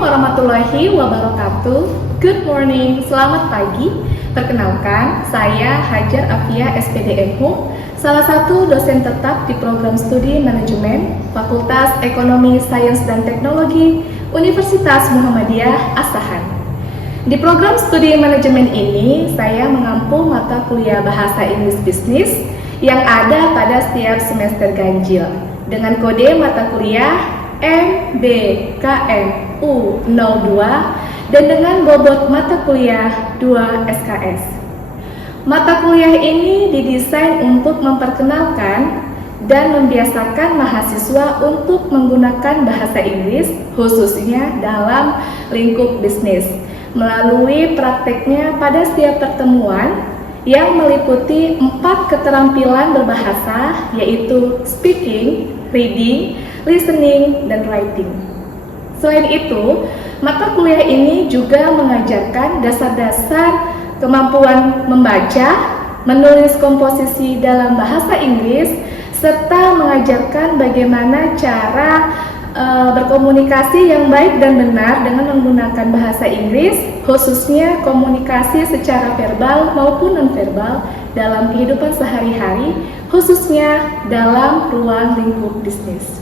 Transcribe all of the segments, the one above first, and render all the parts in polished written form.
warahmatullahi wabarakatuh. Good morning, selamat pagi. Perkenalkan, saya Hajar Afia SPD MHUM, salah satu dosen tetap di program studi manajemen Fakultas Ekonomi, Sains dan Teknologi Universitas Muhammadiyah Asahan. Di program studi manajemen ini, saya mengampu mata kuliah Bahasa Inggris Bisnis yang ada pada setiap semester ganjil dengan kode mata kuliah MBKMU02 dan dengan bobot mata kuliah 2 SKS. Mata kuliah ini didesain untuk memperkenalkan dan membiasakan mahasiswa untuk menggunakan bahasa Inggris khususnya dalam lingkup bisnis melalui prakteknya pada setiap pertemuan yang meliputi 4 keterampilan berbahasa, yaitu speaking, reading, listening, dan writing. Selain itu, mata kuliah ini juga mengajarkan dasar-dasar kemampuan membaca, menulis komposisi dalam bahasa Inggris, serta mengajarkan bagaimana cara berkomunikasi yang baik dan benar dengan menggunakan bahasa Inggris, khususnya komunikasi secara verbal maupun nonverbal dalam kehidupan sehari-hari, khususnya dalam ruang lingkup bisnis.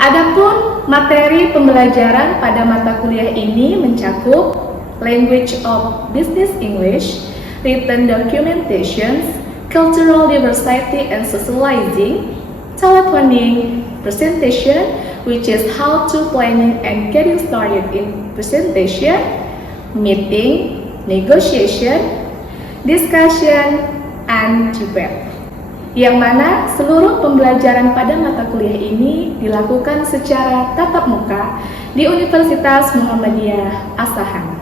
Adapun materi pembelajaran pada mata kuliah ini mencakup Language of Business English, Written Documentations, Cultural Diversity and Socializing, Telephoning, Presentation, which is how to planning and getting started in presentation, meeting, negotiation, discussion, and debate. Yang mana seluruh pembelajaran pada mata kuliah ini dilakukan secara tatap muka di Universitas Muhammadiyah Asahan.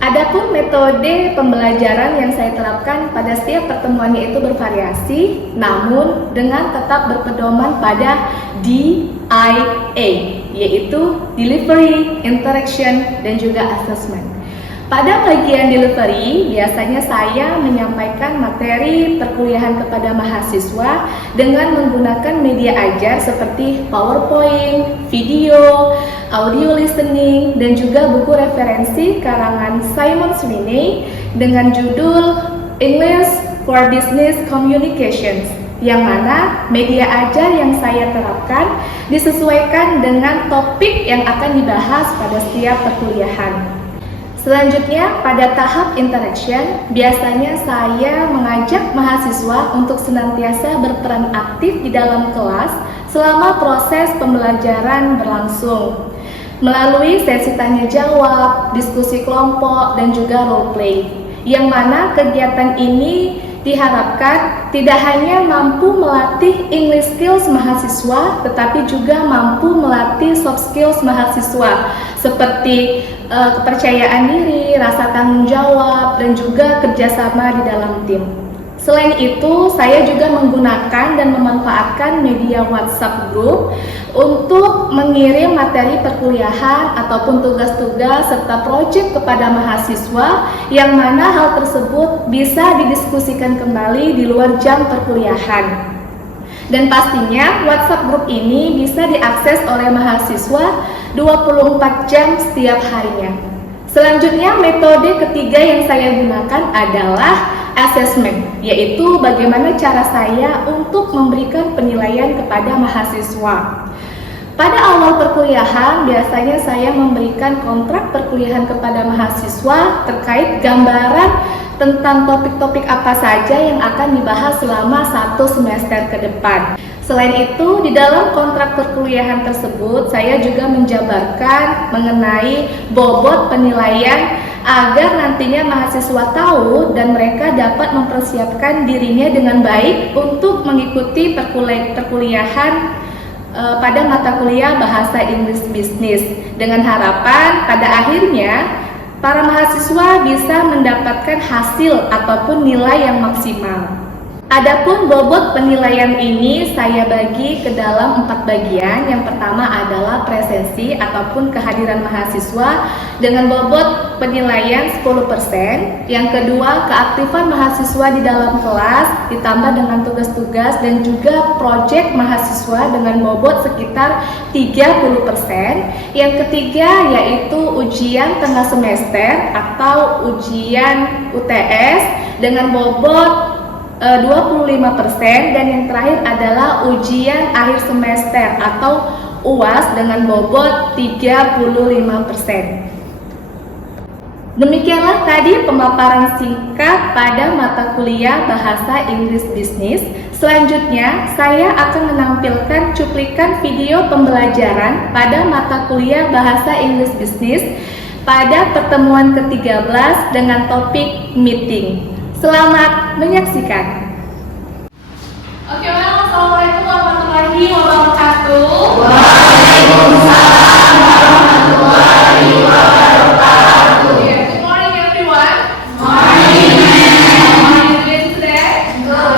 Adapun metode pembelajaran yang saya terapkan pada setiap pertemuannya itu bervariasi, namun dengan tetap berpedoman pada DIA, yaitu Delivery, Interaction, dan juga Assessment. Pada bagian delivery, biasanya saya menyampaikan materi perkuliahan kepada mahasiswa dengan menggunakan media ajar seperti PowerPoint, video, audio listening, dan juga buku referensi karangan Simon Sweeney dengan judul English for Business Communications, yang mana media ajar yang saya terapkan disesuaikan dengan topik yang akan dibahas pada setiap perkuliahan. Selanjutnya, pada tahap interaction, biasanya saya mengajak mahasiswa untuk senantiasa berperan aktif di dalam kelas selama proses pembelajaran berlangsung, melalui sesi tanya jawab, diskusi kelompok, dan juga role play, yang mana kegiatan ini diharapkan tidak hanya mampu melatih English skills mahasiswa, tetapi juga mampu melatih soft skills mahasiswa seperti kepercayaan diri, rasa tanggung jawab, dan juga kerjasama di dalam tim. Selain itu, saya juga menggunakan dan memanfaatkan media WhatsApp group untuk mengirim materi perkuliahan ataupun tugas-tugas serta proyek kepada mahasiswa, yang mana hal tersebut bisa didiskusikan kembali di luar jam perkuliahan. Dan pastinya WhatsApp group ini bisa diakses oleh mahasiswa 24 jam setiap harinya. Selanjutnya, metode ketiga yang saya gunakan adalah assessment, yaitu bagaimana cara saya untuk memberikan penilaian kepada mahasiswa. Pada awal perkuliahan, biasanya saya memberikan kontrak perkuliahan kepada mahasiswa terkait gambaran tentang topik-topik apa saja yang akan dibahas selama 1 semester ke depan. Selain itu, di dalam kontrak perkuliahan tersebut, saya juga menjabarkan mengenai bobot penilaian agar nantinya mahasiswa tahu dan mereka dapat mempersiapkan dirinya dengan baik untuk mengikuti perkuliahan pada mata kuliah Bahasa Inggris Bisnis, dengan harapan pada akhirnya para mahasiswa bisa mendapatkan hasil ataupun nilai yang maksimal. Adapun bobot penilaian ini saya bagi ke dalam 4 bagian. Yang pertama adalah presensi ataupun kehadiran mahasiswa dengan bobot penilaian 10%. Yang kedua, keaktifan mahasiswa di dalam kelas ditambah dengan tugas-tugas dan juga proyek mahasiswa dengan bobot sekitar 30%. Yang ketiga yaitu ujian tengah semester atau ujian UTS dengan bobot 25%, dan yang terakhir adalah ujian akhir semester atau UAS dengan bobot 35%. Demikianlah tadi pemaparan singkat pada mata kuliah Bahasa Inggris Bisnis. Selanjutnya, saya akan menampilkan cuplikan video pembelajaran pada mata kuliah Bahasa Inggris Bisnis pada pertemuan ke-13 dengan topik meeting. Selamat menyaksikan. Oke, assalamualaikum warahmatullahi wabarakatuh. Waalaikumsalam warahmatullahi wabarakatuh. Good morning, everyone. Morning. How are you doing today? Good.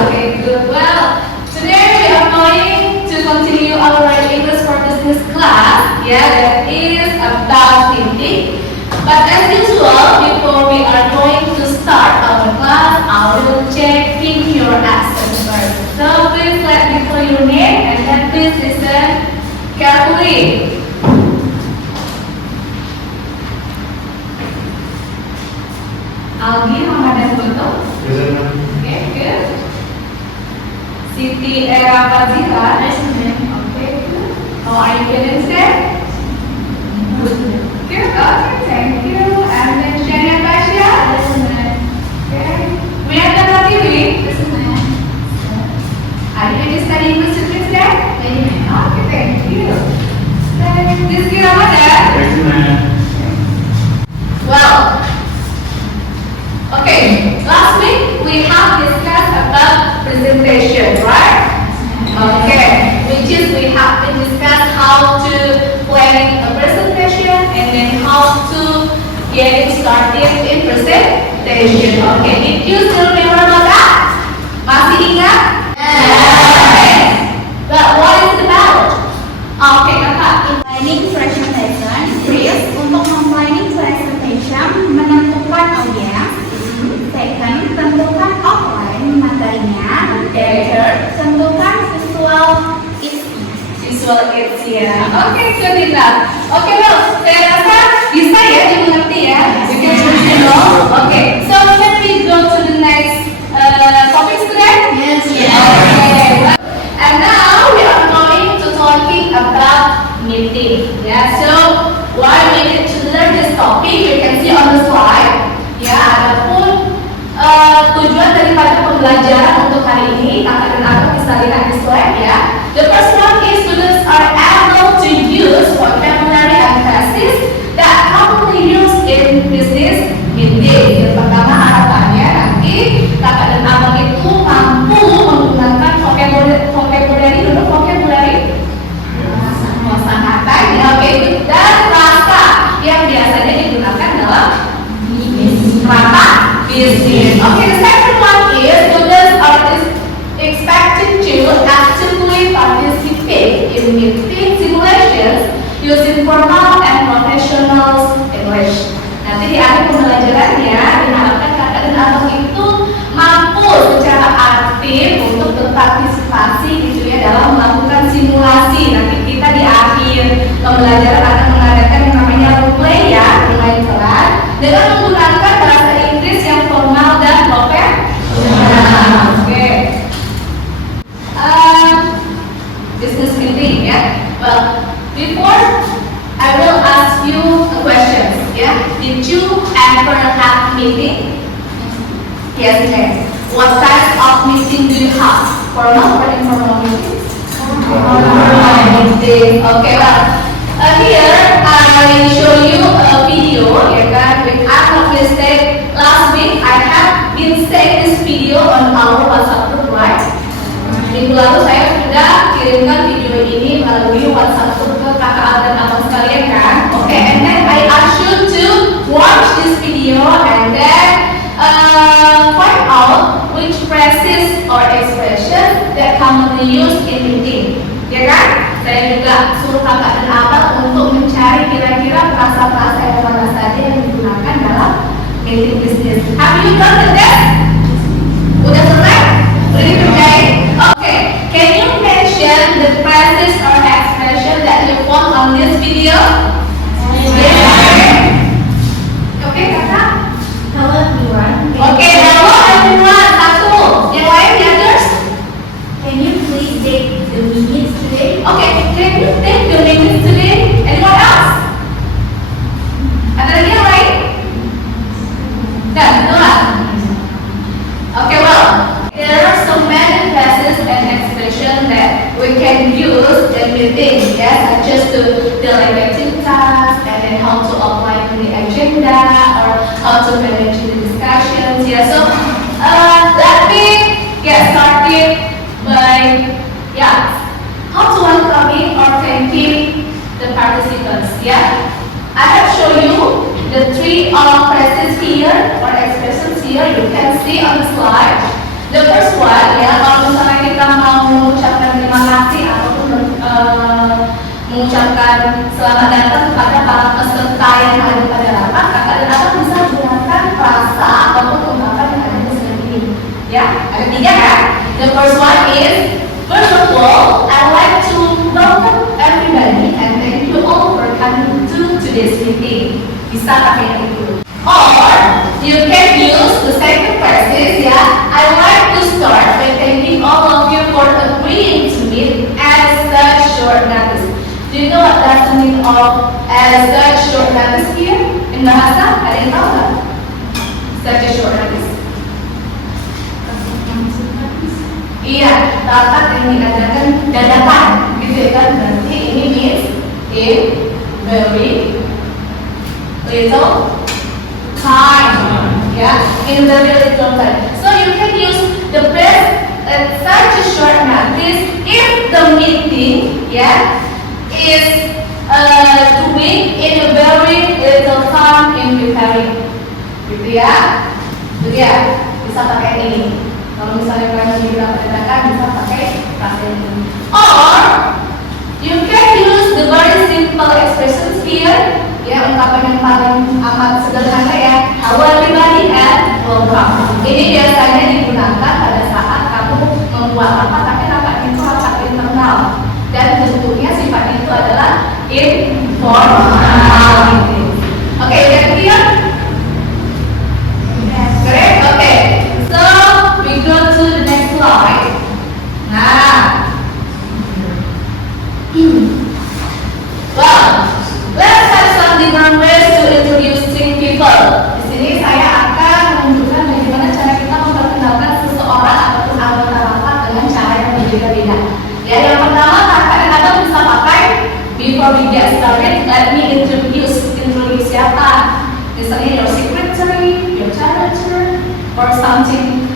Okay, good. Well, today we are going to continue our English for Business class. Yeah, that is about meeting. But as usual, before we are going to start our class, I will checking your accent first. So please let me know your name and then please listen carefully. Algi Ramadan Goto. Okay, good. Siti Era Fazila. Okay, good. How are you feeling today? Good. Good. Okay, thank you. And then Shania Tasha. Okay. Maya Pratiwi. Are you ready to study English with me today? Okay, thank you. Then Rizky Ramadan. Well, okay. Last week we have discussed about presentation, right? Okay. Which is we have been discussed how to planning a presentation and then how to get started in presentation. Okay, did you still remember about that? Masih ingat? Yes. But what is it about? Okay, Kakak. Planning presentation is untuk memplanning presentation, menentukan audiens. Second, tentukan outline materinya. Third, tentukan visual isi. Visual aids ya. Oke, good enough. Oke, well, saya rasa bisa ya dimengerti ya. You can choose it all. Okay, so can we go to the next topic today? Yes. Okay. Well, and now we are going to talking about meeting. Yeah. So why we need to learn this topic? You can see on the slide. Ya, adapun tujuan daripada pembelajaran untuk hari ini, kakak dan abang bisa lihat di slide ya. The first one is students are able to use vocabulary and phrases that commonly used in business meeting. Yang pertama harapannya nanti kakak dan abang itu mampu menggunakan vocabulary dulu kosakata ya, oke, dan frasa yang biasanya digunakan dalam rapat bisnis. Okay, the second one is students are expected to actively participate in meeting simulations using formal and professional English. Nanti di akhir pembelajarannya diharapkan kakak dan abang itu mampu secara aktif untuk berpartisipasi gitu ya dalam melakukan simulasi. Nanti kita di akhir pembelajaran akan mengadakan yang namanya role play ya, bermain peran dengan menggunakan bahasa Inggris yang formal dan profesional. Oke. Business meeting ya. Well, before I will ask you a question. Yeah, did you ever have meeting? Yes, ma'am. What type of meeting do you have? Formal or informal meeting? Formal meeting. Okay, well, here I show you a video. Ya kan, if I'm not mistaken, last week I have been sent this video on our WhatsApp group, right? Minggu lalu saya sudah kirimkan video ini melalui WhatsApp group ke kakak dan abang sekalian kan? Okay, and then I ask you to watch this video and then find out which meeting business. Have you done the test? Udah selesai? Udah dikerjain? Okay. Can you mention the phrases or expression that you found on this video? Yes. Okay, kakak. Hello everyone. Okay, hello everyone. Satu. Yang lain, the others? Can you please take the minutes today? Okay, can you take the minutes today? Anyone else? Ada lagi yang lain? Dan, betul. Okay, well, there are so many phrases and expressions that we can use in meeting, yeah, such as to delegating tasks and then how to apply in the agenda or how to manage the discussions, yeah. So, let me get started by, how to welcoming or thanking the participants, yeah. I have shown you the three phrases here or expressions here. You can see on the slide. The first one, ya, kalau misalnya kita mau mengucapkan terima kasih ataupun mengucapkan selamat datang kepada para peserta yang hadir pada rapat, kakak dan abang bisa menggunakan frasa ataupun ungkapan yang ada di slide ini. Ya, ada tiga kan? The first one is, first of all, I'd like to welcome everybody and thank you all for coming to today's meeting. Bisa pakai yang itu. Or you can use the second phrase, yeah. I'd like to start by thanking all of you for agreeing to meet at such short notice. Do you know what does the meaning of at such short notice here? In bahasa, ada yang tahu nggak? Such a short notice. Iya, rapat yang diadakan dadakan, gitu kan? Berarti ini means in very little time, yeah, in very little time. So you can use the phrase at such a short notice if the meeting, yeah, is doing in a very little time in preparing, gitu ya, bisa pakai ini. Kalau misalnya kalian di rapat dadakan bisa pakai frasa ini. Or you can use the very simple expressions here, ya, ungkapan yang paling amat sederhana ya. Hello everybody and welcome. Ini biasanya digunakan pada saat kamu membuat rapat, tapi rapat itu rapat internal dan bentuknya sifatnya itu adalah informal. Oke, udah clear? Great. Okay. So we go to the next slide. Nah, well, let's have some different ways to introducing people. Di sini saya akan menunjukkan bagaimana cara kita memperkenalkan seseorang ataupun anggota rapat dengan cara yang berbeda-beda. Ya, yang pertama kadang-kadang bisa pakai before we get started, let me introduce siapa. Misalnya your secretary, your janitor, or something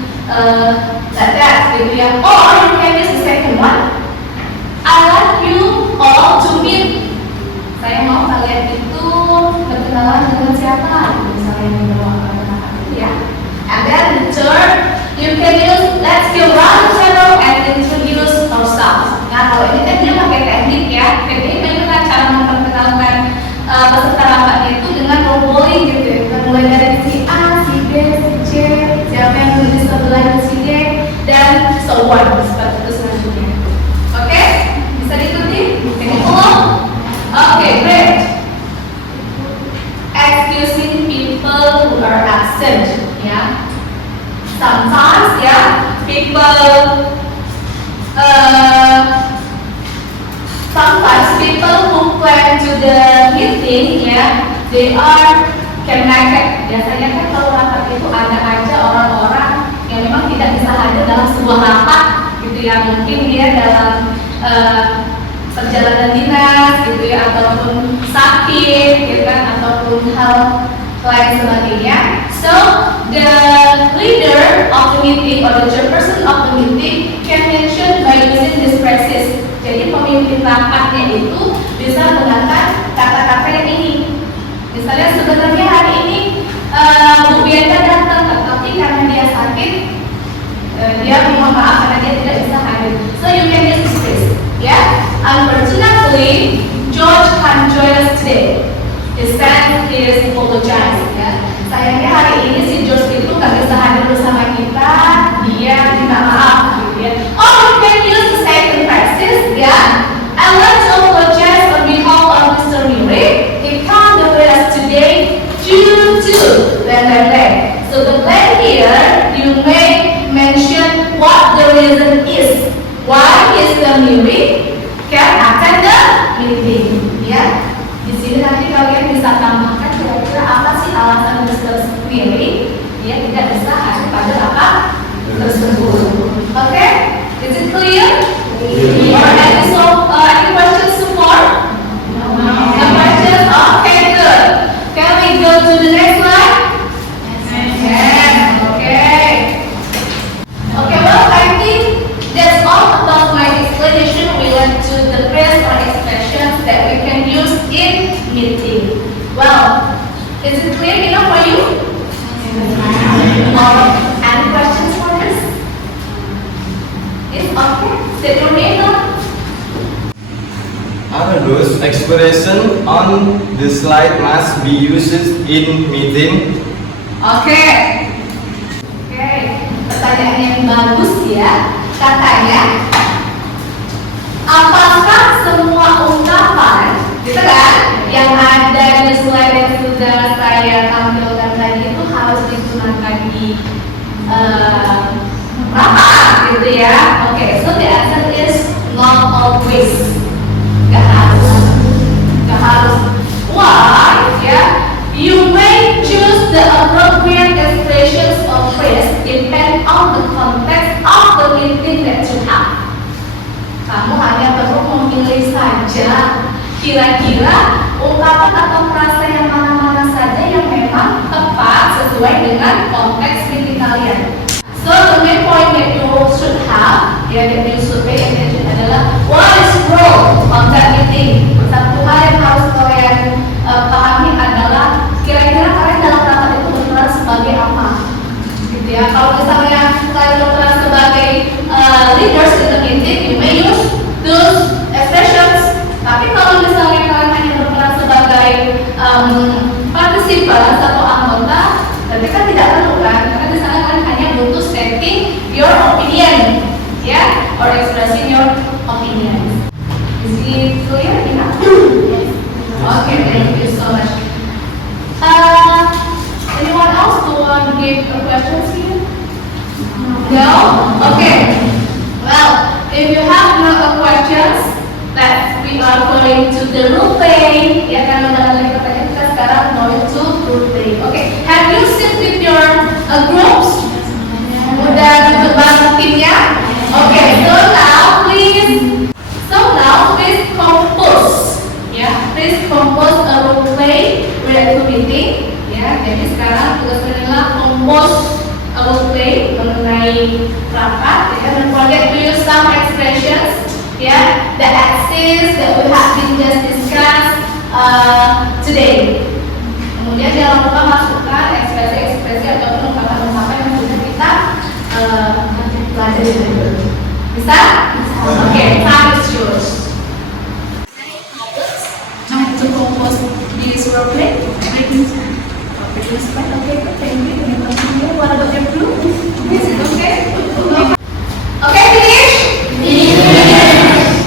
like that, gitu ya. Or you can use the second one. I like you all to meet. Saya mau kalian itu berkenalan dengan siapa, misalnya yang dibawa itu ya. And then the third, you can use let's go round the table and introduce ourselves. Nah, kalau ini kan dia pakai teknik ya. Teknik bagaimana cara memperkenalkan peserta rapatnya itu dengan rolling gitu ya. Mulai dari si A, si B, si C, siapa yang duduk di sebelah si D, dan so on seperti itu selanjutnya. Oke, bisa diikuti? Teknik ulang. Okay, great. Excusing people who are absent, yeah. Sometimes, yeah, sometimes people who plan to the meeting, yeah, they are connected. Biasanya kan kalau rapat itu ada aja orang-orang yang memang tidak bisa hadir dalam sebuah rapat, gitu ya. Mungkin dia dalam perjalanan dinas gitu ya, ataupun sakit gitu kan, ataupun hal lain sebagainya. So the leader of the meeting or the chairperson of the meeting can mention by using this phrases. Jadi pemimpin rapatnya itu bisa menggunakan kata-kata yang ini. Misalnya sebenarnya hari ini Bu Bianca datang, tapi karena dia sakit, dia mohon maaf karena dia tidak bisa hadir. So you can use this phrase, yeah. Unfortunately, George can't join us today. He said he is apologized. Ya. Sayangnya hari to plan. So the plan here, you may mention what the reason is. Why is the Miri can attend the meeting? Ya, di sini nanti kalian bisa tambahkan kira-kira apa sih alasan Mr. Miri dia tidak bisa hadir pada rapat tersebut. Oke, is it clear? Alright, so any questions so far? No questions? Okay, good. Can we go to the next slide? Yes. Okay. Okay, well, I think that's all about my explanation related to the phrase or expressions that we can use in meeting. Well, is it clear enough for you? Or any questions for this? It's okay. State your name now. Are those expressions on the slide must be used in meeting? Oke. Oke, pertanyaan yang bagus ya. Katanya, apakah semua ungkapan, gitu kan, yang ada di slide yang sudah saya tampilkan tadi itu harus digunakan di rapat, gitu ya? Oke, so the answer is not always. Gak harus. Why? Ya, you may choose the appropriate expressions of phrase depend on the context of the meeting that you have. Kamu hanya perlu memilih saja kira-kira ungkapan atau frasa yang mana-mana saja yang memang tepat sesuai dengan konteks meeting kalian. So the main point that you should have, ya, that you should pay attention adalah what is role of that meeting. Satu hal yang harus kalian pahami adalah kira-kira kalian dalam rapat itu berperan sebagai apa, gitu ya. Kalau misalnya kalian berperan sebagai leaders in the meeting, you may use those expressions. Tapi kalau misalnya kalian hanya berperan sebagai participants atau anggota, berarti kan tidak perlu kan, karena di sana kalian hanya butuh stating your opinion, ya, or expressing your opinion. Is it clear enough? Okay, thank you so much. Anyone else who want to give a questions here? No? Okay. Well, if you have no questions, that we are going to the role play. Ya kan, mengenai pertanyaan kita sekarang going to role play. Okay. Have you sit with your groups? Udah duduk bareng timnya? Okay. Please compose. Ya, please compose a role play related to meeting. Ya, jadi sekarang tugas kalian adalah compose a role play mengenai rapat. Ya, don't forget to use some expressions. Ya, the axis that we have been just discussed today. Kemudian jangan lupa masukkan ekspresi-ekspresi ataupun ungkapan-ungkapan yang sudah kita pelajari dulu. Bisa? Oke, time is yours. To compose this role play, what about your group? Is it okay? Okay, finish?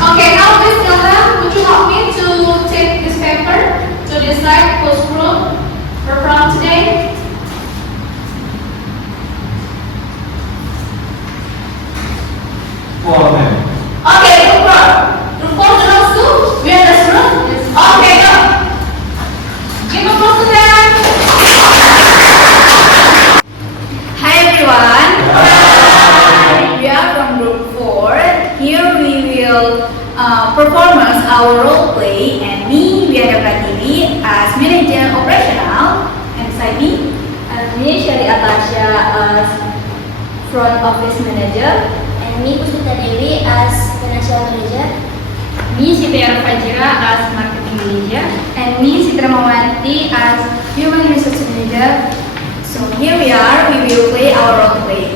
Okay, now Miss Nana, would you help me to take this paper to decide whose group we're from today? Okay, group 4. Group 4 belongs to where this room? Okay, go. Give applause to them. Hi everyone. Hi. We are from group 4. Here we will perform our role play, and me, Wiana Pratiwi, as manager operational, and beside me, Me, Syariah Tasya as front office manager, And me, Puspita Dewi as financial manager. me, Siti Fajira as marketing manager, and me, Citra Mawanti as human resource manager. So here we are, we will play our role play.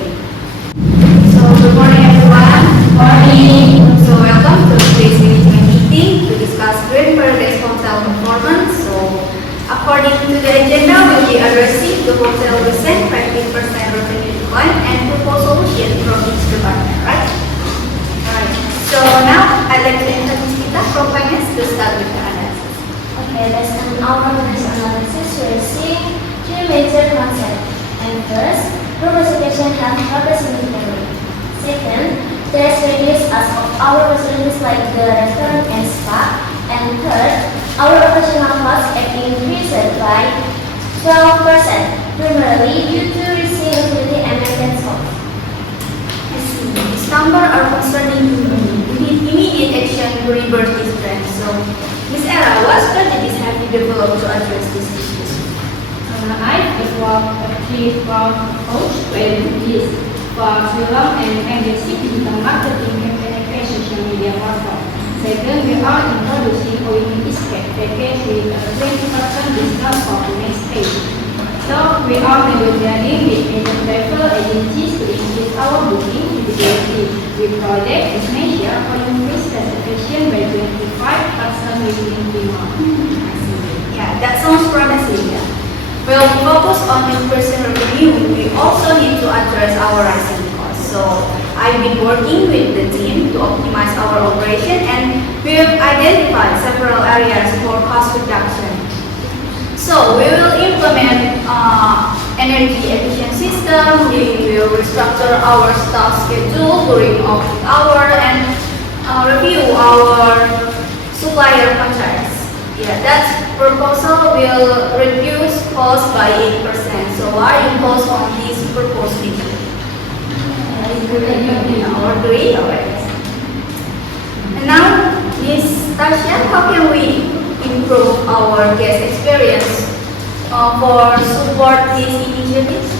So good morning everyone. Morning. So welcome to today's management meeting to discuss grade progress hotel performance. So according to the agenda, we'll be addressing the hotel recent 15% revenue decline and propose solution from each department, right? Alright. So now I'd like to introduce Kita from finance to start with the analysis. Okay, based on our business analysis, we're seeing three main First, group reservation have progressed significantly. Second, there is reduced as of our facilities like the restaurant and spa. And third, our operational costs have increased by 12%, primarily due to receivability and maintenance costs. I see. These numbers are concerning to me. We need immediate action to reverse this trend. So, Ms. Era, what strategies have you developed to address these issues? I developed a three-pronged approach to identities for film and engaging digital marketing campaign and social media platform. Second, we are introducing OEM escape package with a 20% discount for the next stage. So, we are negotiating with major travel agencies to increase our booking visibility. We project this measure for increased reservation by 25% within 3 months. Yeah, that sounds promising. Yeah. While we focus on increasing revenue, we also need to address our rising costs. So, I've been working with the team to optimize our operation, and we have identified several areas for cost reduction. So, we will implement energy efficient system, we will restructure our staff schedule during off-peak hour, and review our supplier contracts. Yeah, that proposal will reduce cost by 8%. So, what are your thoughts on this proposed measure? Agree? Alright. And now, Ms. Tasha, how can we improve our guest experience for support these initiatives?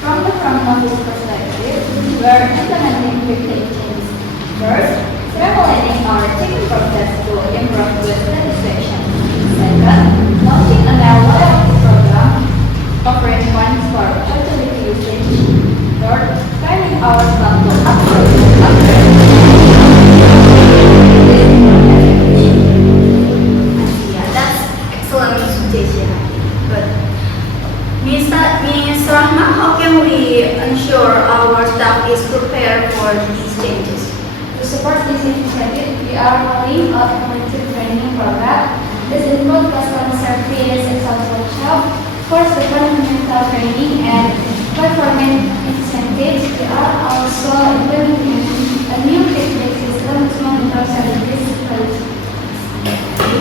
From the front office perspective, we are implementing quick changes. First, streamlining our check-in process to improve guest satisfaction. Second, launching a new loyalty program offering points for utility usage. Third, training our staff to upgrade. Yeah, that's excellent suggestion. Good. Ms. Rahma, how can we ensure our staff is prepared for these changes? To support this initiative, we are rolling out a comprehensive training program. This includes customer service and sales workshop, course fundamental training, and performance incentives. We are also implementing a new feedback system to monitor service quality.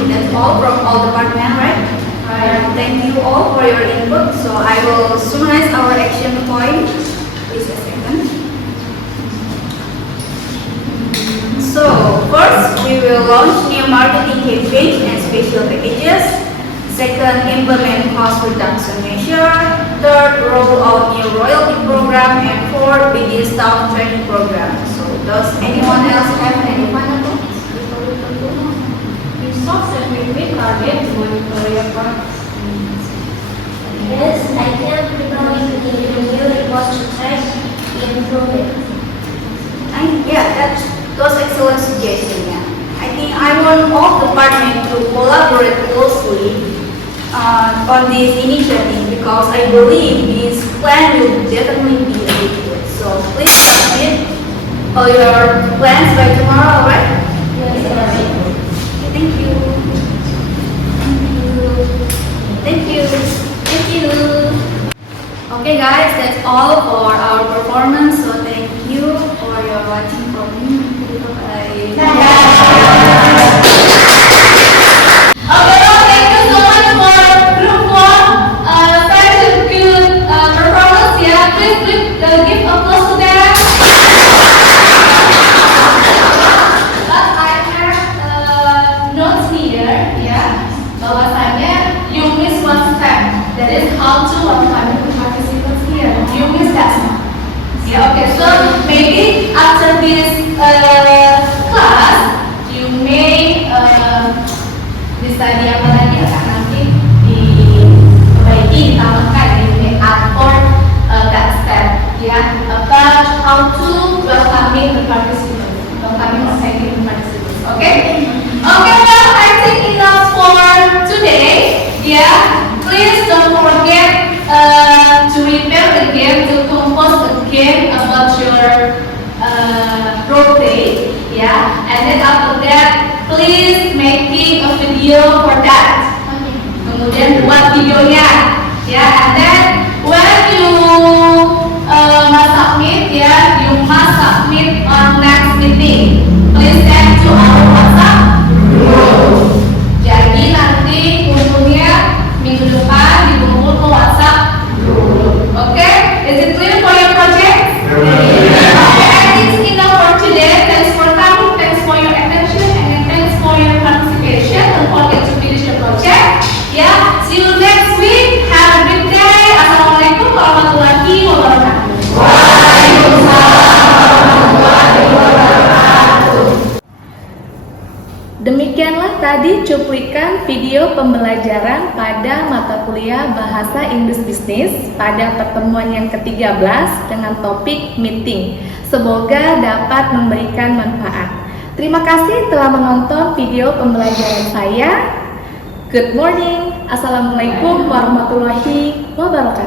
That's all from all departments, right? Thank you all for your input. So I will summarize our action point. Please a second. So first, we will launch new marketing campaigns and special packages. Second, implement cost reduction measure. Third, roll out new loyalty program. And fourth, begin staff training program. So does anyone else have any final thoughts before we conclude? We sought a quick target to monitor your products. Yes, I can recommend the new reports to try to improve it. And yeah, those excellent suggestions. Yeah. I think I want all departments to collaborate closely on this initiative because I believe this plan will definitely be a big hit. So please submit all your plans by tomorrow, right? Yes, sir. Thank you. Thank you. Thank you. Okay guys, that's all for our performance. So thank you for your watching for me. Bye. Okay, well, thank you so much for Group 1. Such a good performance. Yeah, please give applause to them. But I have notes here, yeah, bahwasanya you miss one step. That is how to welcome the participants here. You miss that one. Yeah, okay. So maybe after this class, you may bisa diapakan akan nanti diperbaiki, ditambahkan, you may add for that step. Ya, about how to welcoming the participants, welcoming or thanking the participants. Okay? Okay, well, I think enough for today. Yeah, please don't forget to prepare again, to compose again about your birthday. Yeah, and then after that, please making a video for that. Kemudian buat videonya. Yeah, and then when you tadi cuplikan video pembelajaran pada mata kuliah Bahasa Inggris Bisnis pada pertemuan yang ke-13 dengan topik meeting. Semoga dapat memberikan manfaat. Terima kasih telah menonton video pembelajaran saya. Good morning. Assalamualaikum warahmatullahi wabarakatuh.